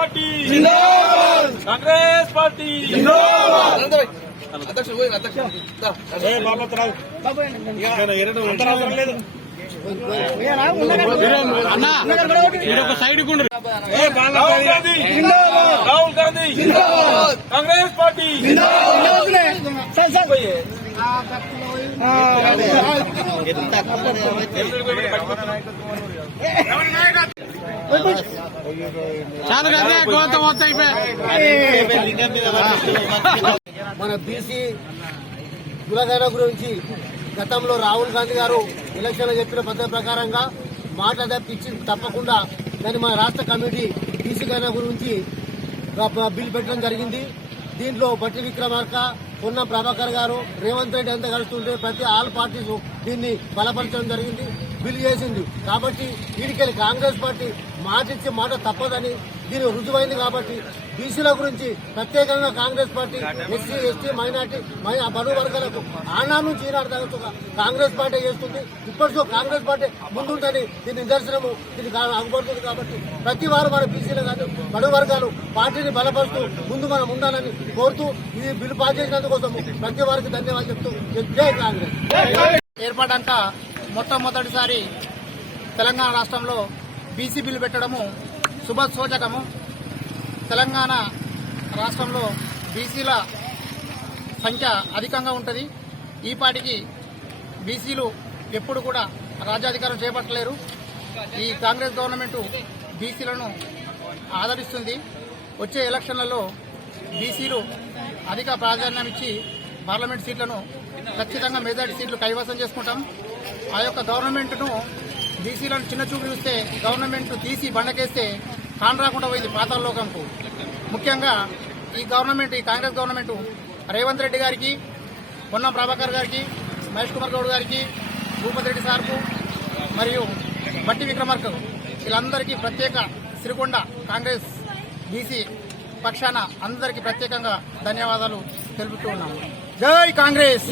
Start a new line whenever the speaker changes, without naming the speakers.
Party. Congress party. Rahul Gandhi. Rahul Gandhi. Congress party.
మన BC కులగణ గురించి గతంలో రాహుల్ గాంధీ గారు ఎలక్షన్ చెప్పిన పద్ధతి ప్రకారంగా మాట తప్పించి తప్పకుండా దాన్ని మన రాష్ట్ర కమిటీ బీసీ గణ గురించి బిల్ పెట్టడం జరిగింది. దీంట్లో బట్టి విక్రమార్క పొన్నం ప్రభాకర్ గారు రేవంత్ రెడ్డి అంతా కలుస్తుంటే ప్రతి ఆల్ పార్టీస్ దీన్ని బలపరచడం జరిగింది. బిల్లు చేసింది కాబట్టి వీడికెళ్ళి కాంగ్రెస్ పార్టీ మాట మాట తప్పదని దీని రుజువైంది కాబట్టి బీసీల గురించి ప్రత్యేకంగా Congress party SC ST minority my- వర్గాలకు ఆనా నుంచి ఈనాడు కాంగ్రెస్ పార్టీ చేస్తుంది. ఇప్పటితో కాంగ్రెస్ పార్టీ ముందుంటని దీని నిదర్శనము దీనికి అగుపడుతుంది కాబట్టి ప్రతి వారు మన బీసీలు కానీ బడుగు వర్గాలు పార్టీని బలపరుస్తూ ముందు మనం ఉండాలని కోరుతూ ఈ బిల్లు పాస్ చేసినందుకోసం ప్రతి వారికి ధన్యవాదాలు చెప్తూ జై కాంగ్రెస్.
ఏర్పడ్డాక మొట్టమొదటిసారి తెలంగాణ రాష్ట్రంలో బీసీ బిల్లు పెట్టడము శుభసూచకము తెలంగాణ రాష్ట్రంలో బీసీల సంఖ్య అధికంగా ఉంటుంది. ఈ పాటికి బీసీలు ఎప్పుడు కూడా రాజ్యాధికారం చేపట్టలేరు. ఈ కాంగ్రెస్ గవర్నమెంట్ బీసీలను ఆదరిస్తుంది. వచ్చే ఎలక్షన్లలో బీసీలు అధిక ప్రాధాన్యం ఇచ్చి పార్లమెంట్ సీట్లను ఖచ్చితంగా మెజార్టీ సీట్లు కైవసం చేసుకుంటాం. ఆ యొక్క గవర్నమెంట్ను బీసీలను చిన్న చూపు చూస్తే గవర్నమెంట్ తీసి బండకేస్తే కాన్ రాకుండా పోయింది పాతాళలోకంకు ముఖ్యంగా ఈ గవర్నమెంట్ ఈ కాంగ్రెస్ గవర్నమెంట్ రేవంత్ రెడ్డి గారికి పొన్నం ప్రభాకర్ గారికి మహేష్ కుమార్ గౌడ్ గారికి భూపతి రెడ్డి సార్కు మరియు బట్టి విక్రమార్కు వీళ్ళందరికీ ప్రత్యేక సిరికొండ కాంగ్రెస్ బీసీ పక్షాన అందరికీ ప్రత్యేకంగా ధన్యవాదాలు తెలుపుతూ ఉన్నాము. జై కాంగ్రెస్!